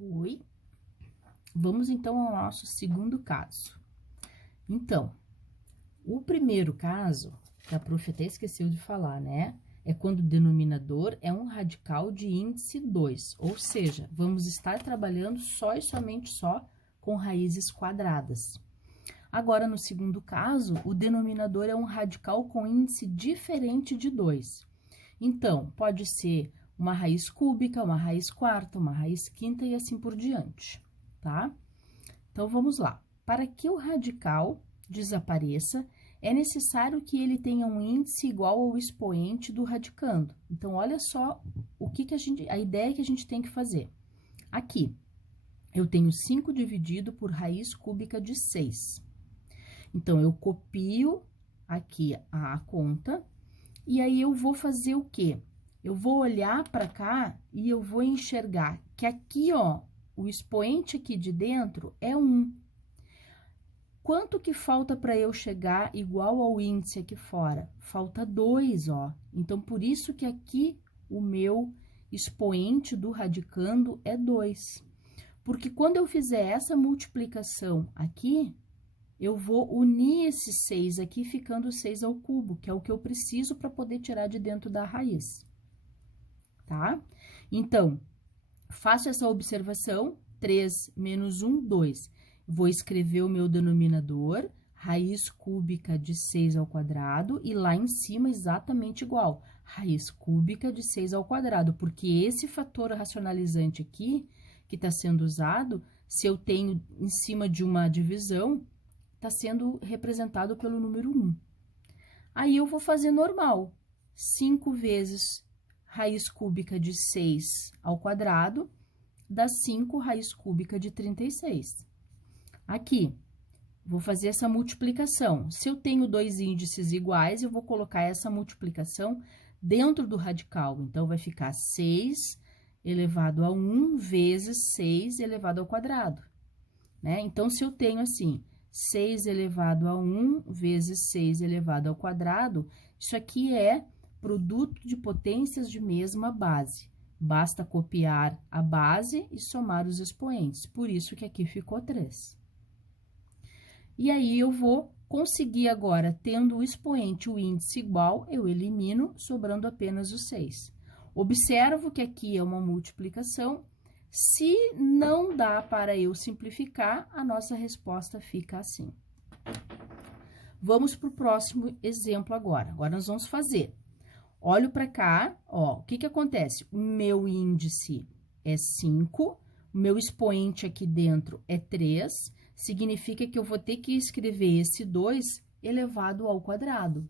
Oi. Vamos então ao nosso segundo caso. Então, o primeiro caso, que a prof até esqueceu de falar, né? É quando o denominador é um radical de índice 2, ou seja, vamos estar trabalhando só e somente só com raízes quadradas. Agora, no segundo caso, o denominador é um radical com índice diferente de 2. Então, pode ser uma raiz cúbica, uma raiz quarta, uma raiz quinta e assim por diante, tá? Então, vamos lá. Para que o radical desapareça, é necessário que ele tenha um índice igual ao expoente do radicando. Então, olha só a ideia que a gente tem que fazer. Aqui, eu tenho 5 dividido por raiz cúbica de 6. Então, eu copio aqui a conta, e aí eu vou fazer o quê? Eu vou olhar para cá e eu vou enxergar que aqui, ó, o expoente aqui de dentro é 1. Quanto que falta para eu chegar igual ao índice aqui fora? Falta 2, ó. Então, por isso que aqui o meu expoente do radicando é 2. Porque quando eu fizer essa multiplicação aqui, eu vou unir esse 6 aqui, ficando 6 ao cubo, que é o que eu preciso para poder tirar de dentro da raiz. Tá? Então, faço essa observação, 3 menos 1, 2. Vou escrever o meu denominador, raiz cúbica de 6 ao quadrado, e lá em cima exatamente igual, raiz cúbica de 6 ao quadrado, porque esse fator racionalizante aqui, que está sendo usado, se eu tenho em cima de uma divisão, está sendo representado pelo número 1. Aí, eu vou fazer normal, 5 vezes raiz cúbica de 6 ao quadrado, dá 5 raiz cúbica de 36. Aqui, vou fazer essa multiplicação. Se eu tenho dois índices iguais, eu vou colocar essa multiplicação dentro do radical. Então, vai ficar 6 elevado a 1 vezes 6 elevado ao quadrado, né? Então, se eu tenho assim, 6 elevado a 1 vezes 6 elevado ao quadrado, isso aqui é produto de potências de mesma base. Basta copiar a base e somar os expoentes. Por isso que aqui ficou 3. E aí, eu vou conseguir agora, tendo o expoente e o índice igual, eu elimino, sobrando apenas o 6. Observo que aqui é uma multiplicação. Se não dá para eu simplificar, a nossa resposta fica assim. Vamos para o próximo exemplo agora. Agora, nós vamos fazer. Olho para cá, ó, o que que acontece? O meu índice é 5, o meu expoente aqui dentro é 3, significa que eu vou ter que escrever esse 2 elevado ao quadrado.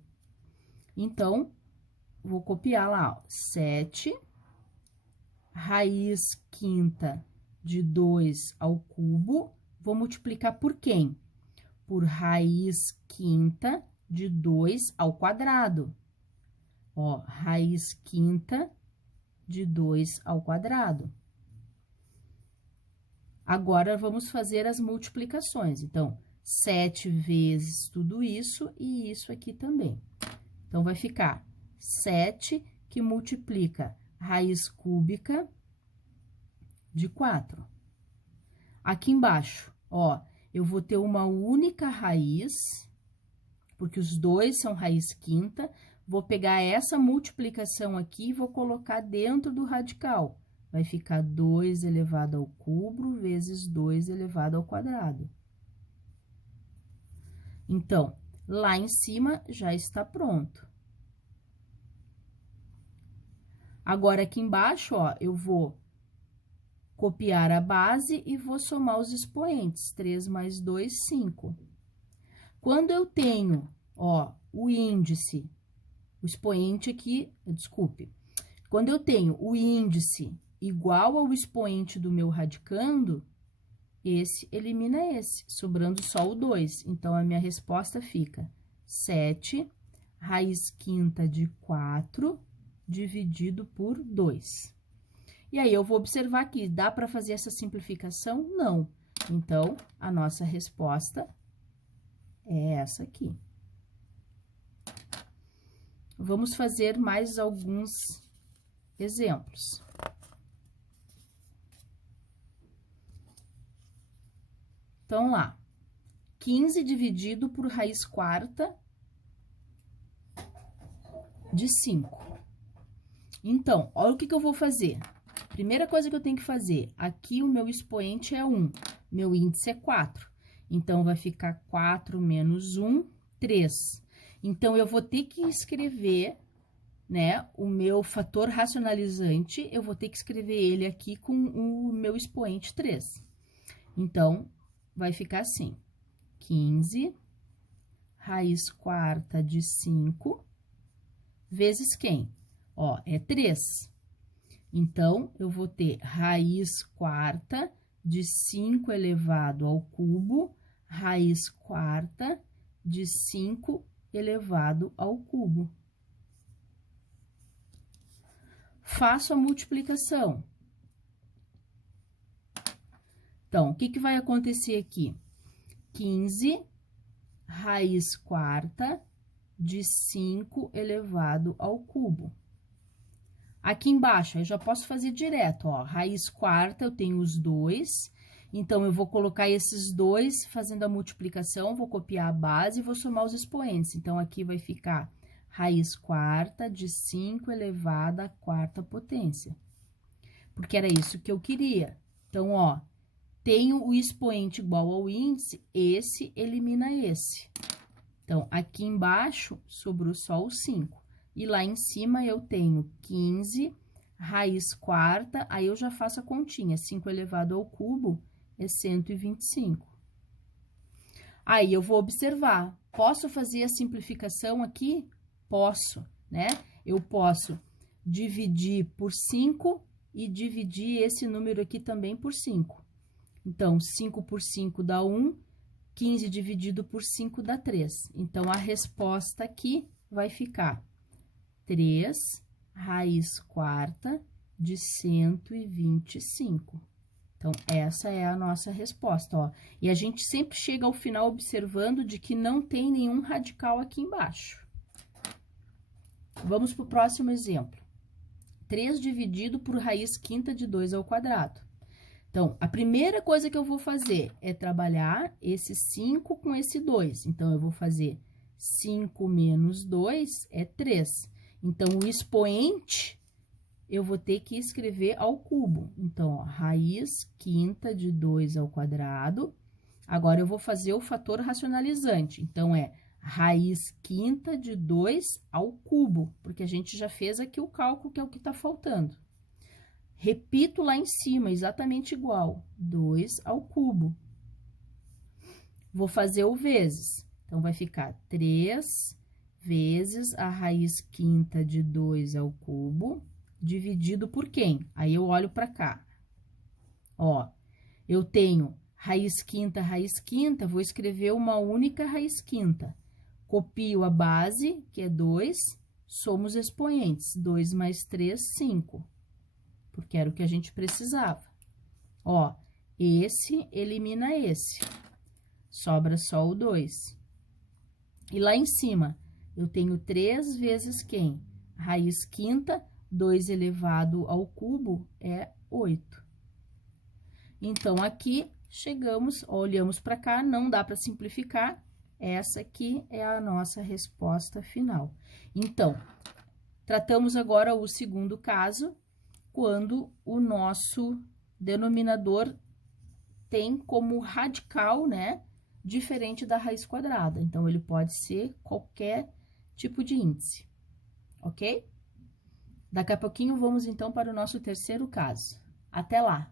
Então, vou copiar lá, ó, 7, raiz quinta de 2 ao cubo, vou multiplicar por quem? Por raiz quinta de 2 ao quadrado. Ó, raiz quinta de 2 ao quadrado. Agora, vamos fazer as multiplicações. Então, 7 vezes tudo isso e isso aqui também. Então, vai ficar 7 que multiplica raiz cúbica de 4. Aqui embaixo, ó, eu vou ter uma única raiz, porque os dois são raiz quinta. Vou pegar essa multiplicação aqui e vou colocar dentro do radical. Vai ficar 2 elevado ao cubo vezes 2 elevado ao quadrado. Então, lá em cima já está pronto. Agora, aqui embaixo, ó, eu vou copiar a base e vou somar os expoentes. 3 mais 2, 5. Quando eu tenho, ó, o índice, o expoente aqui, desculpe, quando eu tenho o índice igual ao expoente do meu radicando, esse elimina esse, sobrando só o 2. Então, a minha resposta fica 7 raiz quinta de 4 dividido por 2. E aí, eu vou observar aqui, dá para fazer essa simplificação? Não. Então, a nossa resposta é essa aqui. Vamos fazer mais alguns exemplos. Então, lá, 15 dividido por raiz quarta de 5. Então, olha o que eu vou fazer. Primeira coisa que eu tenho que fazer, aqui o meu expoente é 1, meu índice é 4. Então, vai ficar 4 menos 1, 3. Então, eu vou ter que escrever, né, o meu fator racionalizante, eu vou ter que escrever ele aqui com o meu expoente 3. Então, vai ficar assim, 15 raiz quarta de 5 vezes quem? Ó, é 3. Então, eu vou ter raiz quarta de 5 elevado ao cubo, raiz quarta de 5 elevado ao cubo. Faço a multiplicação. Então, o que vai acontecer aqui? 15 raiz quarta de 5 elevado ao cubo. Aqui embaixo, eu já posso fazer direto, ó, raiz quarta, eu tenho os 2, então, eu vou colocar esses 2 fazendo a multiplicação, vou copiar a base e vou somar os expoentes. Então, aqui vai ficar raiz quarta de 5 elevado à quarta potência. Porque era isso que eu queria. Então, ó, tenho o expoente igual ao índice, esse elimina esse. Então, aqui embaixo, sobrou só o 5. E lá em cima, eu tenho 15, raiz quarta, aí eu já faço a continha. 5 elevado ao cubo é 125. Aí, eu vou observar. Posso fazer a simplificação aqui? Posso, né? Eu posso dividir por 5 e dividir esse número aqui também por 5. Então, 5 por 5 dá 1, 15 dividido por 5 dá 3. Então, a resposta aqui vai ficar 3 raiz quarta de 125. Então, essa é a nossa resposta, ó. E a gente sempre chega ao final observando de que não tem nenhum radical aqui embaixo. Vamos para o próximo exemplo. 3 dividido por raiz quinta de 2 ao quadrado. Então, a primeira coisa que eu vou fazer é trabalhar esse 5 com esse 2. Então, eu vou fazer 5 menos 2 é 3. Então, o expoente, eu vou ter que escrever ao cubo. Então, ó, raiz quinta de 2 ao quadrado. Agora, eu vou fazer o fator racionalizante. Então, é raiz quinta de 2 ao cubo, porque a gente já fez aqui o cálculo, que é o que está faltando. Repito lá em cima, exatamente igual, 2 ao cubo. Vou fazer o vezes. Então, vai ficar 3 vezes a raiz quinta de 2 ao cubo, dividido por quem? Aí, eu olho para cá. Ó, eu tenho raiz quinta, vou escrever uma única raiz quinta. Copio a base, que é 2, somo os expoentes. 2 mais 3, 5. Porque era o que a gente precisava. Ó, esse elimina esse. Sobra só o 2. E lá em cima, eu tenho 3 vezes quem? Raiz quinta, 2 elevado ao cubo é 8. Então, aqui, chegamos, olhamos para cá, não dá para simplificar. Essa aqui é a nossa resposta final. Então, tratamos agora o segundo caso, quando o nosso denominador tem como radical, né, diferente da raiz quadrada. Então, ele pode ser qualquer tipo de índice, ok? Daqui a pouquinho, vamos, então, para o nosso terceiro caso. Até lá!